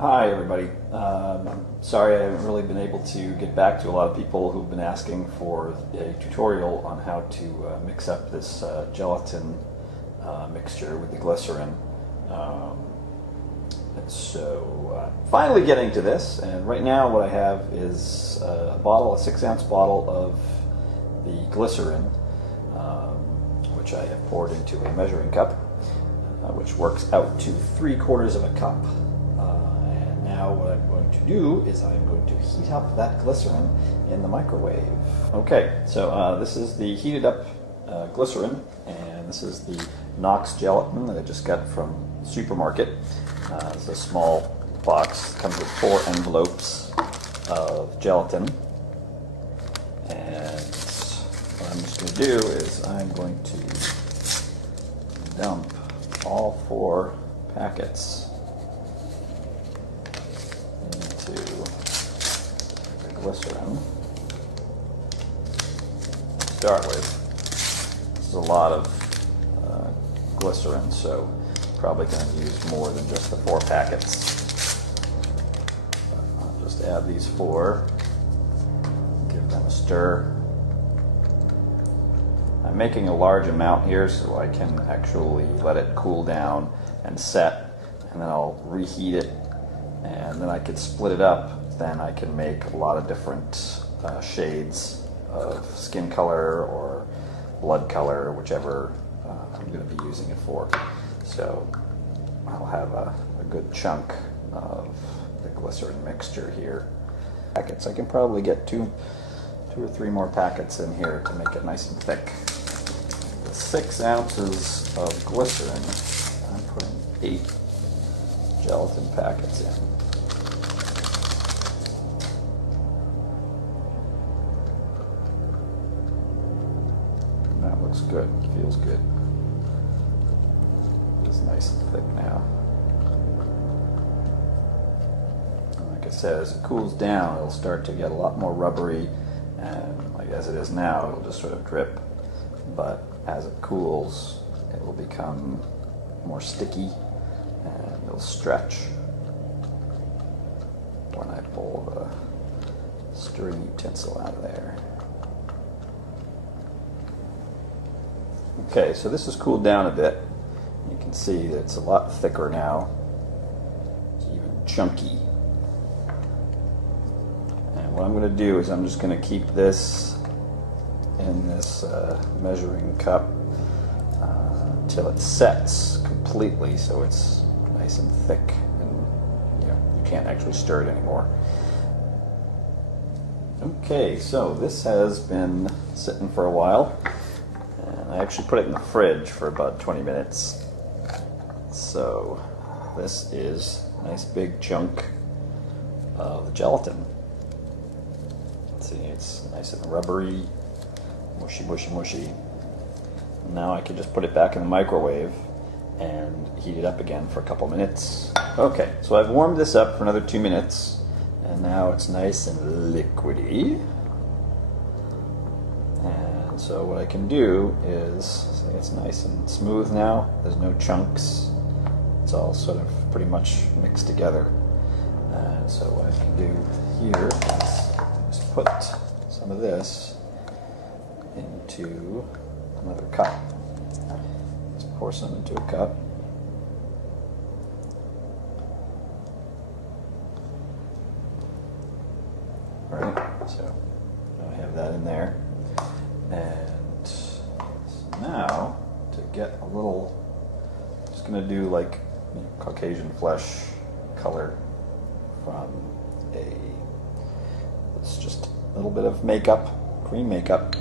Hi everybody. I'm sorry I haven't really been able to get back to a lot of people who've been asking for a tutorial on how to mix up this gelatin mixture with the glycerin. Finally getting to this, and right now what I have is a 6-ounce bottle of the glycerin, which I have poured into a measuring cup, which works out to 3/4 of a cup. Now what I'm going to do is I'm going to heat up that glycerin in the microwave. Okay, so this is the heated up glycerin, and this is the Knox gelatin that I just got from the supermarket. It's a small box, comes with 4 envelopes of gelatin. And what I'm just going to do is I'm going to dump all 4 packets into the glycerin to start with. This is a lot of glycerin, so probably going to use more than just the 4 packets. I'll just add these 4, give them a stir. I'm making a large amount here so I can actually let it cool down and set, and then I'll reheat it, and then I can split it up. Then I can make a lot of different shades of skin color or blood color, whichever I'm going to be using it for. So I'll have a good chunk of the glycerin mixture here. Packets. I can probably get two or 3 more packets in here to make it nice and thick. The 6 ounces of glycerin, I'm putting 8 gelatin packets in. That looks good, feels good. It's nice and thick now. And like I said, as it cools down, it'll start to get a lot more rubbery, and like as it is now, it'll just sort of drip. But as it cools, it will become more sticky and it'll stretch when I pull the stirring utensil out of there. Okay, so this has cooled down a bit. You can see that it's a lot thicker now. It's even chunky. And what I'm going to do is I'm just going to keep this in this measuring cup till it sets completely, so it's nice and thick, and you can't actually stir it anymore. Okay, so this has been sitting for a while. I actually put it in the fridge for about 20 minutes. So this is a nice big chunk of the gelatin. See, it's nice and rubbery, mushy, mushy, mushy. Now I can just put it back in the microwave and heat it up again for a couple minutes. Okay, so I've warmed this up for another 2 minutes, and now it's nice and liquidy. So what I can do is, see, it's nice and smooth now. There's no chunks. It's all sort of pretty much mixed together. And so what I can do here is just put some of this into another cup. Just pour some into a cup. All right, so I have that in there. And so now, to get a little, I'm just going to do like Caucasian flesh color from it's just a little bit of makeup, cream makeup,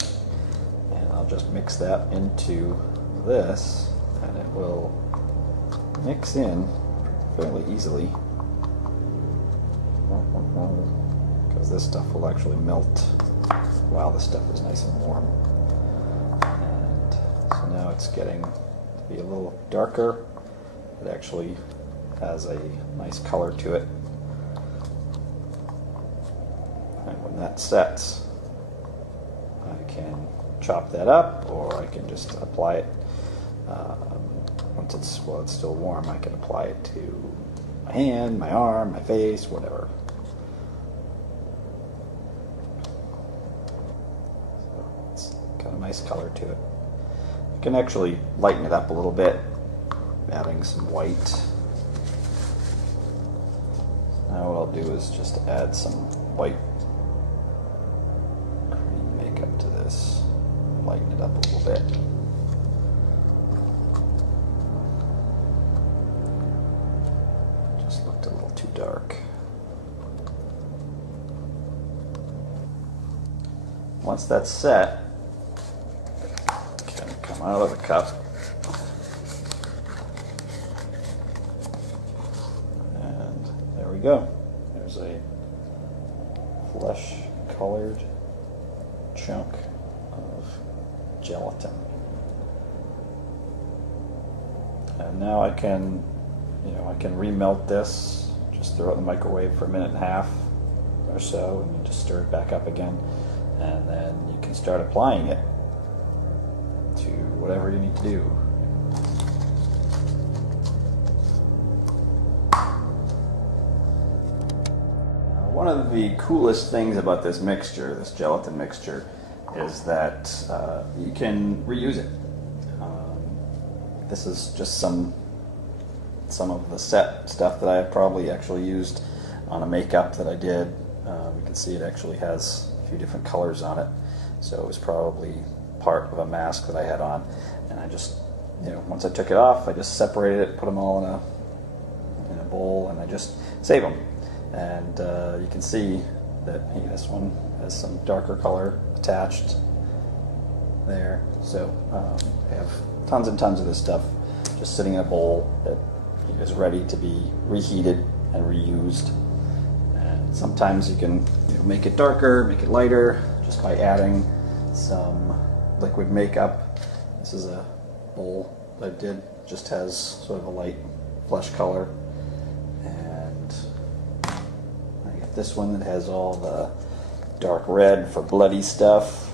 and I'll just mix that into this, and it will mix in fairly easily, because this stuff will actually melt while the stuff is nice and warm. And so now it's getting to be a little darker. It actually has a nice color to it. And when that sets, I can chop that up, or I can just apply it once it's still warm. I can apply it to my hand, my arm, my face, whatever. So it's got a nice color to it. I can actually lighten it up a little bit, adding some white. Now what I'll do is just add some white cream makeup to this, lighten it up a little bit. Just looked a little too dark. Once that's set, can come out of the cup. There we go. There's a flesh-colored chunk of gelatin. And now I can, I can remelt this. Just throw it in the microwave for a minute and a half or so, and you just stir it back up again, and then you can start applying it to whatever you need to do. One of the coolest things about this mixture, this gelatin mixture, is that you can reuse it. This is just some of the set stuff that I have probably actually used on a makeup that I did. You can see it actually has a few different colors on it, so it was probably part of a mask that I had on, and I just, once I took it off, I just separated it, put them all in a bowl, and I just save them. And you can see that this one has some darker color attached there. So I have tons and tons of this stuff just sitting in a bowl that is ready to be reheated and reused. And sometimes you can make it darker, make it lighter, just by adding some liquid makeup. This is a bowl that I did, just has sort of a light flesh color. This one that has all the dark red for bloody stuff.